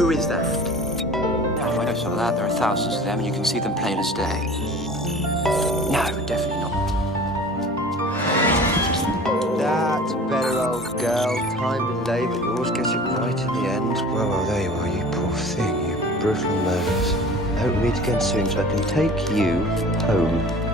Who is that? No, I don't saw that. There are thousands of them, and you can see them plain as day. No, definitely not. That's better, old girl. Time delay, but you always get it right in the end. Well, there you are, you poor thing, you brutal murders. I hope we meet again soon so I can take you home.